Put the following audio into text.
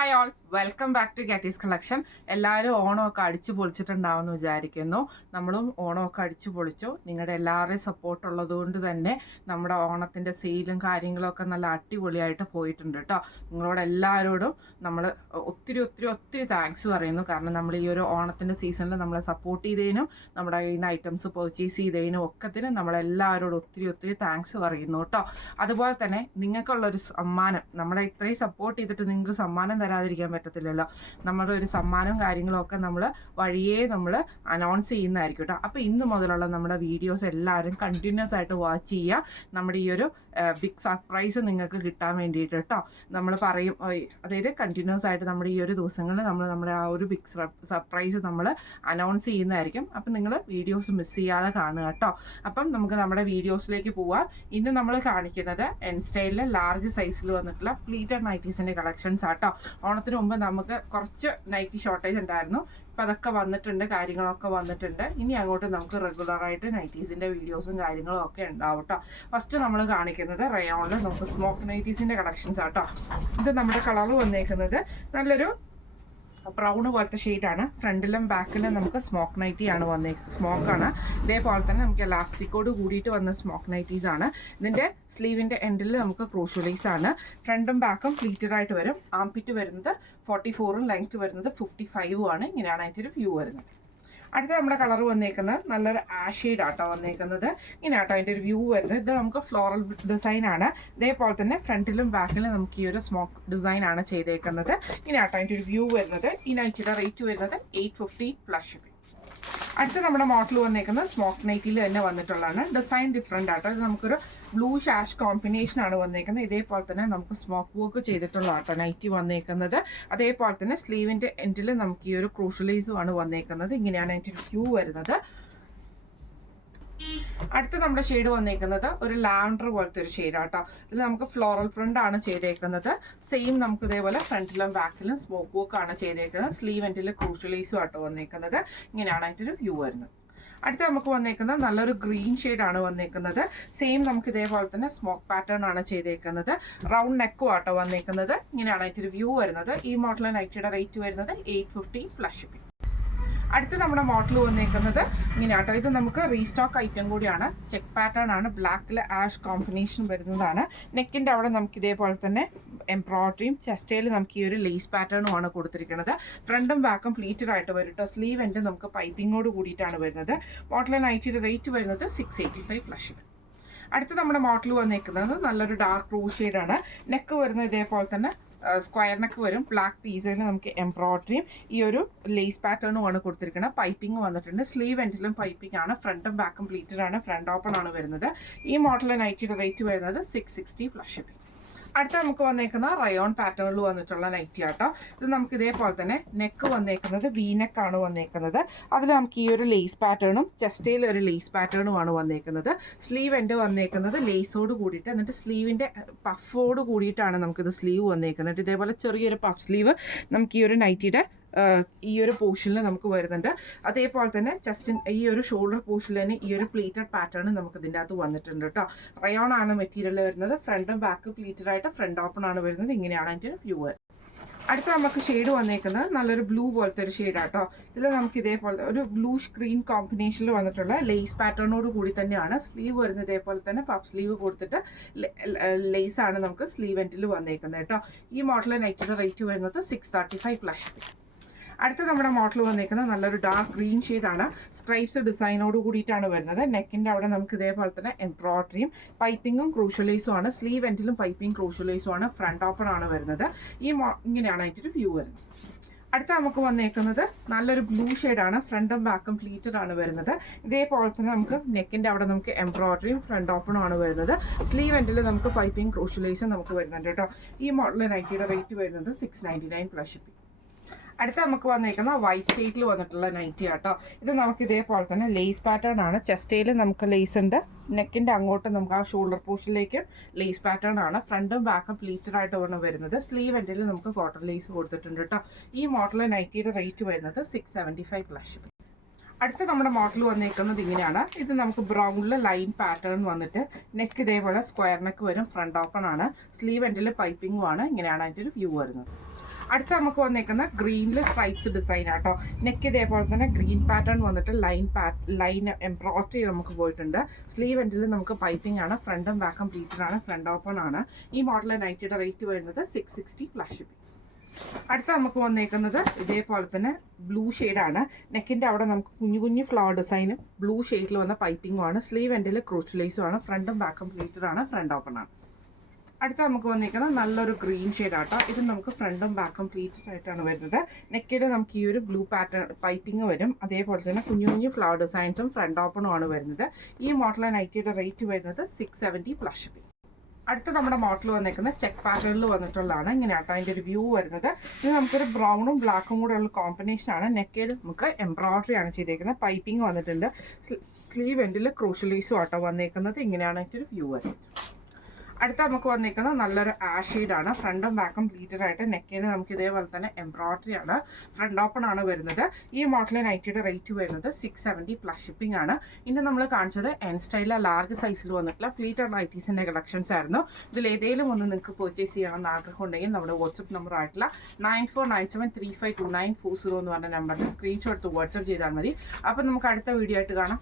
Hi all, welcome back to Gatty's collection. എല്ലാവരും ഓണമൊക്കെ അടിച്ചു പൊളിച്ചിട്ടുണ്ടാവുമെന്ന് വിചാരിക്കുന്നു. നമ്മളും ഓണമൊക്കെ അടിച്ചു പൊളിച്ചു. നിങ്ങളുടെ എല്ലാവരുടെയും സപ്പോർട്ട് ഉള്ളതുകൊണ്ട് തന്നെ നമ്മുടെ ഓണത്തിൻ്റെ സെയിലും കാര്യങ്ങളൊക്കെ നല്ല അടിപൊളിയായിട്ട് പോയിട്ടുണ്ട് കേട്ടോ. നിങ്ങളോട് എല്ലാവരോടും നമ്മൾ ഒത്തിരി ഒത്തിരി ഒത്തിരി താങ്ക്സ് പറയുന്നു. കാരണം നമ്മൾ ഈ ഒരു ഓണത്തിൻ്റെ സീസണിൽ നമ്മളെ സപ്പോർട്ട് ചെയ്തതിനും നമ്മുടെ കയ്യിൽ നിന്ന് ഐറ്റംസ് പർച്ചേസ് ചെയ്തതിനും ഒക്കത്തിനും നമ്മളെല്ലാവരോടും ഒത്തിരി ഒത്തിരി താങ്ക്സ് പറയുന്നു കേട്ടോ. അതുപോലെ തന്നെ നിങ്ങൾക്കുള്ളൊരു സമ്മാനം, നമ്മളെ ഇത്രയും സപ്പോർട്ട് ചെയ്തിട്ട് നിങ്ങൾക്ക് സമ്മാനം തരാതിരിക്കാൻ പറ്റത്തില്ലല്ലോ. നമ്മുടെ ഒരു സമ്മാനവും കാര്യങ്ങളും ഒക്കെ നമ്മൾ വഴിയേ നമ്മൾ അനൗൺസ് ചെയ്യുന്നതായിരിക്കും കേട്ടോ. അപ്പോൾ ഇന്ന് മുതലുള്ള നമ്മുടെ വീഡിയോസ് എല്ലാവരും കണ്ടിന്യൂസ് ആയിട്ട് വാച്ച് ചെയ്യുക. നമ്മുടെ ഈ ഒരു ബിഗ് സർപ്രൈസ് നിങ്ങൾക്ക് കിട്ടാൻ വേണ്ടിയിട്ട് കേട്ടോ. നമ്മൾ പറയും, അതായത് കണ്ടിന്യൂസ് ആയിട്ട് നമ്മുടെ ഈ ഒരു ദിവസങ്ങളിൽ നമ്മുടെ ആ ഒരു ബിഗ് സർപ്രൈസ് നമ്മൾ അനൗൺസ് ചെയ്യുന്നതായിരിക്കും. അപ്പം നിങ്ങൾ വീഡിയോസ് മിസ് ചെയ്യാതെ കാണുക കേട്ടോ. അപ്പം നമുക്ക് നമ്മുടെ വീഡിയോസിലേക്ക് പോവാം. ഇന്ന് നമ്മൾ കാണിക്കുന്നത് എൻ സ്റ്റൈലിലെ ലാർജ് സൈസിൽ വന്നിട്ടുള്ള പ്ലീറ്റഡ് നൈറ്റീസിൻ്റെ കളക്ഷൻസ് ആട്ടോ. ഓണത്തിന് മുമ്പ് നമുക്ക് കുറച്ച് നൈറ്റി ഷോർട്ടേജ് ഉണ്ടായിരുന്നു. ഇപ്പം അതൊക്കെ വന്നിട്ടുണ്ട്, കാര്യങ്ങളൊക്കെ വന്നിട്ടുണ്ട്. ഇനി അങ്ങോട്ട് നമുക്ക് റെഗുലറായിട്ട് നൈറ്റീസിൻ്റെ വീഡിയോസും കാര്യങ്ങളും ഒക്കെ ഉണ്ടാവും കേട്ടോ. ഫസ്റ്റ് നമ്മൾ കാണിക്കുന്നത് റയോണിൽ നമുക്ക് സ്മോക്ക് നൈറ്റീസിൻ്റെ കളക്ഷൻസ് ആട്ടോ. ഇത് നമ്മുടെ കളർ വന്നേക്കുന്നത് നല്ലൊരു ബ്രൗൺ പോലത്തെ ഷെയ്ഡാണ്. ഫ്രണ്ടിലും ബാക്കിലും നമുക്ക് സ്മോക്ക് നൈറ്റി ആണ് സ്മോക്കാണ്. ഇതേപോലെ തന്നെ നമുക്ക് എലാസ്റ്റിക്കോട് കൂടിയിട്ട് വന്ന സ്മോക്ക് നൈറ്റീസ് ആണ്. ഇതിൻ്റെ സ്ലീവിൻ്റെ എൻഡിൽ നമുക്ക് ക്രൂഷ്യലൈസ് ആണ്. ഫ്രണ്ടും ബാക്കും പ്ലീറ്റഡ് ആയിട്ട് വരും. ആംപിറ്റ് വരുന്നത് 44ഉം ലെങ്ത് വരുന്നത് 55ഉം ആണ്. ഇങ്ങനെയാണ് അതിൻ്റെ ഒരു വ്യൂ വരുന്നത്. അടുത്ത നമ്മുടെ കളർ വന്നേക്കുന്നത് നല്ലൊരു ആഷ് ഷെയ്ഡ് ആട്ടോ വന്നേക്കുന്നത്. ഇങ്ങനെ ആട്ടോ അതിൻ്റെ ഒരു വ്യൂ വരുന്നത്. ഇത് നമുക്ക് ഫ്ലോറൽ ഡിസൈൻ ആണ്. ഇതേപോലെ തന്നെ ഫ്രണ്ടിലും ബാക്കിലും നമുക്ക് ഈ ഒരു സ്മോക്ക് ഡിസൈൻ ആണ് ചെയ്തേക്കുന്നത്. ഇങ്ങനെ ആട്ടോ അതിൻ്റെ ഒരു വ്യൂ വരുന്നത്. ഈ നൈറ്റിയുടെ റേറ്റ് വരുന്നത് 850 പ്ലസ് ഷിപ്പിംഗ്. അടുത്ത നമ്മുടെ മോഡൽ വന്നേക്കുന്നത് സ്മോക്ക് നൈറ്റിയിൽ തന്നെ വന്നിട്ടുള്ളതാണ്. ഡിസൈൻ ഡിഫറെൻ്റ് ആട്ടോ. ഇത് നമുക്കൊരു ബ്ലൂ ഷാഷ് കോമ്പിനേഷൻ ആണ് വന്നേക്കുന്നത്. ഇതേപോലെ തന്നെ നമുക്ക് സ്മോക്ക് വർക്ക് ചെയ്തിട്ടുള്ള ആട്ടോ നൈറ്റി വന്നേക്കുന്നത്. അതേപോലെ തന്നെ സ്ലീവിൻ്റെ എൻഡിൽ നമുക്ക് ഈ ഒരു ക്രൂഷ്യലൈസും ആണ് വന്നേക്കുന്നത്. ഇങ്ങനെയാണ് അതിൻ്റെ വ്യൂ വരുന്നത്. അടുത്ത നമ്മുടെ ഷെയ്ഡ് വന്നേക്കുന്നത് ഒരു ലാവൻഡർ പോലത്തെ ഒരു ഷെയ്ഡ് ആട്ടോ. ഇത് നമുക്ക് ഫ്ലോറൽ പ്രിന്റ് ആണ് ചെയ്തേക്കുന്നത്. സെയിം നമുക്ക് ഇതേപോലെ ഫ്രണ്ടിലും ബാക്കിലും സ്മോക്ക് വർക്ക് ആണ് ചെയ്തേക്കുന്നത്. സ്ലീവ് എൻഡിൽ ക്രൂഷ്യലൈസും ആട്ടോ വന്നേക്കുന്നത്. ഇങ്ങനെയാണ് അതിൻ്റെ ഒരു വ്യൂ വരുന്നത്. അടുത്ത നമുക്ക് വന്നേക്കുന്നത് നല്ലൊരു ഗ്രീൻ ഷെയ്ഡ് ആണ് വന്നേക്കുന്നത്. സെയിം നമുക്ക് ഇതേപോലെ തന്നെ സ്മോക്ക് പാറ്റേൺ ആണ് ചെയ്തേക്കുന്നത്. റൗണ്ട് നെക്കും ആട്ടോ വന്നേക്കുന്നത്. ഇങ്ങനെയാണ് അതിൻ്റെ ഒരു വ്യൂ വരുന്നത്. ഈ മോഡൽ നൈറ്റിയുടെ റേറ്റ് വരുന്നത് 850 പ്ലസ് ഷിപ്പിംഗ്. അടുത്ത നമ്മുടെ മോഡൽ വന്നേക്കുന്നത് ഇങ്ങനെ ആട്ടോ. ഇത് നമുക്ക് റീസ്റ്റോക്ക് ഐറ്റം കൂടിയാണ്. ചെക്ക് പാറ്റേൺ ആണ്. ബ്ലാക്കിൽ ആഷ് കോമ്പിനേഷൻ വരുന്നതാണ്. നെക്കിൻ്റെ അവിടെ നമുക്ക് ഇതേപോലെ തന്നെ എംബ്രോയിഡറിയും ചെസ്റ്റയിൽ നമുക്ക് ഈ ഒരു ലേസ് പാറ്റേണും ആണ് കൊടുത്തിരിക്കുന്നത്. ഫ്രണ്ടും ബാക്കും പ്ലീറ്റഡ് ആയിട്ട് വരും കേട്ടോ. സ്ലീവ് എൻഡ് നമുക്ക് പൈപ്പിങ്ങോട് കൂടിയിട്ടാണ് വരുന്നത്. മോഡൽ നൈറ്റിയുടെ റേറ്റ് വരുന്നത് 685 പ്ലസ് ഷിപ്പിംഗ്. അടുത്ത നമ്മുടെ മോഡൽ വന്നേക്കുന്നത് നല്ലൊരു ഡാർക്ക് റൂ ഷെയ്ഡാണ്. നെക്ക് വരുന്നത് ഇതേപോലെ തന്നെ സ്ക്വയർ നെക്ക് വരും. ബ്ലാക്ക് പീസിന് നമുക്ക് എംബ്രോയിഡറിയും ഈ ഒരു ലേസ് പാറ്റേണും ആണ് കൊടുത്തിരിക്കുന്നത്. പൈപ്പിംഗ് വന്നിട്ടുണ്ട്. സ്ലീവ് എൻഡിലും പൈപ്പിംഗ് ആണ്. ഫ്രണ്ടും ബാക്കും പ്ലീറ്റഡ് ആണ്. ഫ്രണ്ട് ഓപ്പൺ ആണ് വരുന്നത്. ഈ മോഡൽ നൈറ്റിയുടെ റേറ്റ് വരുന്നത് 660 പ്ലസ് ഷിപ്പിംഗ്. അടുത്ത നമുക്ക് വന്നേക്കുന്ന റയോൺ പാറ്റേണിൽ വന്നിട്ടുള്ള നൈറ്റി ആട്ടോ. ഇത് നമുക്ക് ഇതേപോലെ തന്നെ നെക്ക് വന്നേക്കുന്നത് വി നെക്കാണ് വന്നേക്കുന്നത്. അതിൽ നമുക്ക് ഈ ഒരു ലേസ് പാറ്റേണും ചെസ്റ്റയിൽ ഒരു ലേസ് പാറ്റേണും ആണ് വന്നേക്കുന്നത്. സ്ലീവ് എൻഡ് വന്നേക്കുന്നത് ലേസോട് കൂടിയിട്ട്, എന്നിട്ട് സ്ലീവിൻ്റെ പഫോട് കൂടിയിട്ടാണ് നമുക്കിത് സ്ലീവ് വന്നേക്കുന്നത്. ഇതേപോലെ ചെറിയൊരു പഫ് സ്ലീവ് നമുക്ക് ഈ ഒരു നൈറ്റിയുടെ ഈ ഒരു പോർഷനിൽ നമുക്ക് വരുന്നുണ്ട്. അതേപോലെ തന്നെ ഈ ഒരു ഷോൾഡർ പോർഷനിൽ തന്നെ ഈ ഒരു പ്ലീറ്റഡ് പാറ്റേൺ നമുക്ക് ഇതിൻ്റെ അകത്ത് വന്നിട്ടുണ്ട് കേട്ടോ. റയോൺ ആണ് മെറ്റീരിയൽ വരുന്നത്. ഫ്രണ്ടും ബാക്ക് പ്ലീറ്റഡ് ആയിട്ട് ഫ്രണ്ട് ഓപ്പൺ ആണ് വരുന്നത്. ഇങ്ങനെയാണ് അതിൻ്റെ വ്യൂ. അടുത്ത നമുക്ക് ഷെയ്ഡ് വന്നേക്കുന്നത് നല്ലൊരു ബ്ലൂ പോലത്തെ ഒരു ഷെയ്ഡാട്ടോ. ഇതിൽ നമുക്ക് ഇതേപോലെ ഒരു ബ്ലൂ സ്ക്രീൻ കോമ്പിനേഷനിൽ വന്നിട്ടുള്ള ലേസ് പാറ്റേണോട് കൂടി തന്നെയാണ്. സ്ലീവ് വരുന്നത് ഇതേപോലെ തന്നെ പഫ് സ്ലീവ് കൊടുത്തിട്ട് ലേസ് ആണ് നമുക്ക് സ്ലീവ് എൻഡിൽ വന്നേക്കുന്നത് കേട്ടോ. ഈ മോഡൽ നൈറ്റിയുടെ റേറ്റ് വരുന്നത് 635 പ്ലസ് ഷിപ്പിംഗ്. അടുത്ത നമ്മുടെ മോഡൽ വന്നേക്കുന്നത് നല്ലൊരു ഡാർക്ക് ഗ്രീൻ ഷെയ്ഡാണ്. സ്ട്രൈപ്സ് ഡിസൈനോട് കൂടിയിട്ടാണ് വരുന്നത്. നെക്കിൻ്റെ അവിടെ നമുക്ക് ഇതേപോലെ തന്നെ എംബ്രോയിഡറിയും പൈപ്പിങ്ങും ക്രൂഷ്യലൈസും ആണ്. സ്ലീവ് എൻഡിലും പൈപ്പിംഗ് ക്രൂഷ്യലൈസും ആണ്. ഫ്രണ്ട് ഓപ്പൺ ആണ് വരുന്നത്. ഇങ്ങനെയാണ് അതിൻ്റെ വ്യൂ വരുന്നത്. അടുത്ത നമുക്ക് വന്നേക്കുന്നത് നല്ലൊരു ബ്ലൂ ഷെയ്ഡാണ്. ഫ്രണ്ടും ബാക്കും പ്ലീറ്റഡ് ആണ് വരുന്നത്. ഇതേപോലെ തന്നെ നമുക്ക് നെക്കിൻ്റെ അവിടെ നമുക്ക് എംബ്രോയിഡറിയും ഫ്രണ്ട് ഓപ്പണും ആണ് വരുന്നത്. സ്ലീവ് എൻഡിൽ നമുക്ക് പൈപ്പിംഗ് ക്രൂഷ്യലൈസും നമുക്ക് വരുന്നുണ്ട് കേട്ടോ. ഈ മോഡൽ നൈറ്റിയുടെ റേറ്റ് വരുന്നത് 699 പ്ലസ് ഷിപ്പിംഗ്. അടുത്ത നമുക്ക് വന്നേക്കുന്ന വൈറ്റ് ഷെയ്ഡിൽ വന്നിട്ടുള്ള നൈറ്റി ആട്ടോ. ഇത് നമുക്ക് ഇതേപോലെ തന്നെ ലേസ് പാറ്റേൺ ആണ്. ചെസ്റ്റയിൽ നമുക്ക് ലേസ് ഉണ്ട്. നെക്കിൻ്റെ അങ്ങോട്ട് നമുക്ക് ആ ഷോൾഡർ പോർഷനിലേക്കും ലേസ് പാറ്റേൺ ആണ്. ഫ്രണ്ടും ബാക്കും പ്ലീറ്റഡ് ആയിട്ടാണ് വരുന്നത്. സ്ലീവ് എൻഡിൽ നമുക്ക് കോട്ടൺ ലേസ് കൊടുത്തിട്ടുണ്ട് കേട്ടോ. ഈ മോഡൽ നൈറ്റിയുടെ റേറ്റ് വരുന്നത് 675 പ്ലസ് ഷിപ്പിംഗ്. അടുത്ത നമ്മുടെ മോഡൽ വന്നേക്കുന്നത് ഇങ്ങനെയാണ്. ഇത് നമുക്ക് ബ്രൗണിൽ ലൈൻ പാറ്റേൺ വന്നിട്ട് നെക്ക് ഇതേപോലെ സ്ക്വയർ നെക്ക് വരും. ഫ്രണ്ട് ഓപ്പൺ ആണ്. സ്ലീവ് എൻഡിൽ പൈപ്പിങ്ങും ആണ്. ഇങ്ങനെയാണ് അതിൻ്റെ ഒരു വ്യൂ വരുന്നത്. അടുത്ത നമുക്ക് വന്നേക്കുന്ന ഗ്രീനിൽ സ്ട്രൈപ്സ് ഡിസൈൻ ആട്ടോ. നെക്ക് ഇതേപോലെ തന്നെ ഗ്രീൻ പാറ്റേൺ വന്നിട്ട് ലൈൻ എംബ്രോയിഡറി നമുക്ക് പോയിട്ടുണ്ട്. സ്ലീവ് എൻഡിൽ നമുക്ക് പൈപ്പിംഗ് ആണ്. ഫ്രണ്ടും ബാക്കും പ്ലീറ്റഡ് ആണ്. ഫ്രണ്ട് ഓപ്പൺ ആണ്. ഈ മോഡൽ നൈറ്റിയുടെ റേറ്റ് വരുന്നത് 660 പ്ലസ് ഷിപ്പിംഗ്. അടുത്ത നമുക്ക് വന്നേക്കുന്നത് ഇതേപോലെ തന്നെ ബ്ലൂ ആണ്. നെക്കിൻ്റെ അവിടെ നമുക്ക് കുഞ്ഞു കുഞ്ഞു ഫ്ലവർ ഡിസൈനും ബ്ലൂ ഷെയ്ഡിൽ വന്ന പൈപ്പിംഗും ആണ്. സ്ലീവ് എൻഡിൽ ക്രൂഷ്യലൈസും ആണ്. ഫ്രണ്ടും ബാക്കും പ്ലീറ്റഡ് ആണ്. ഫ്രണ്ട് ഓപ്പൺ ആണ്. അടുത്ത നമുക്ക് വന്നിരിക്കുന്നത് നല്ലൊരു ഗ്രീൻ ആട്ടോ. ഇത് നമുക്ക് ഫ്രണ്ടും ബാക്കും പ്ലീറ്റഡ് ആയിട്ടാണ് വരുന്നത്. നെക്കിൽ നമുക്ക് ഈ ഒരു ബ്ലൂ പാറ്റേൺ പൈപ്പിംഗ് വരും. അതേപോലെ തന്നെ കുഞ്ഞു കുഞ്ഞു ഫ്ലവർ ഡിസൈൻസും ഫ്രണ്ട് ഓപ്പണും ആണ് വരുന്നത്. ഈ മോഡൽ നൈറ്റിയുടെ റേറ്റ് വരുന്നത് 670 പ്ലസ് ഷിപ്പിംഗ്. അടുത്ത നമ്മുടെ മോഡൽ വന്നിരിക്കുന്നത് ചെക്ക് പാറ്റേണിൽ വന്നിട്ടുള്ളതാണ്. ഇങ്ങനെയാട്ടോ അതിൻ്റെ ഒരു വ്യൂ വരുന്നത്. ഇത് നമുക്കൊരു ബ്രൗണും ബ്ലാക്കും കൂടെ ഉള്ള കോമ്പിനേഷൻ ആണ്. നെക്കിൽ നമുക്ക് എംബ്രോയിഡറി ആണ് ചെയ്തേക്കുന്നത്. പൈപ്പിംഗ് വന്നിട്ടുണ്ട്. സ്ലീവ് എൻഡിൽ ക്രൂഷ്യലൈസും ആട്ടോ വന്നേക്കുന്നത്. ഇങ്ങനെയാണ് അതിൻ്റെ ഒരു വ്യൂ വരുന്നത്. അടുത്ത നമുക്ക് വന്നിരിക്കുന്നത് നല്ലൊരു ആഷ് ആണ്. ഫ്രണ്ടും ബാക്കും പ്ലീറ്റഡ് ആയിട്ട് നെക്കിന് നമുക്ക് ഇതേപോലെ തന്നെ എംബ്രോയിഡറി ആണ്. ഫ്രണ്ട് ഓപ്പൺ ആണ് വരുന്നത്. ഈ മോഡൽ നൈറ്റിയുടെ റേറ്റ് വരുന്നത് 670 പ്ലസ് ഷിപ്പിംഗ് ആണ്. ഇന്ന് നമ്മൾ കാണിച്ചത് എൻ സ്റ്റൈലിലെ ലാർജ് സൈസിൽ വന്നിട്ടുള്ള പ്ലീറ്റഡ് നൈറ്റീസിൻ്റെ കളക്ഷൻസ് ആയിരുന്നു. ഇതിൽ ഏതെങ്കിലും ഒന്ന് നിങ്ങൾക്ക് പർച്ചേസ് ചെയ്യണമെന്ന് ആഗ്രഹം ഉണ്ടെങ്കിൽ നമ്മുടെ വാട്സപ്പ് നമ്പർ ആയിട്ടുള്ള 9497352940 എന്ന് പറഞ്ഞ നമ്പറിൽ സ്ക്രീൻഷോട്ട് വാട്സപ്പ് ചെയ്താൽ മതി. അപ്പം നമുക്ക് അടുത്ത വീഡിയോ ആയിട്ട് കാണാം.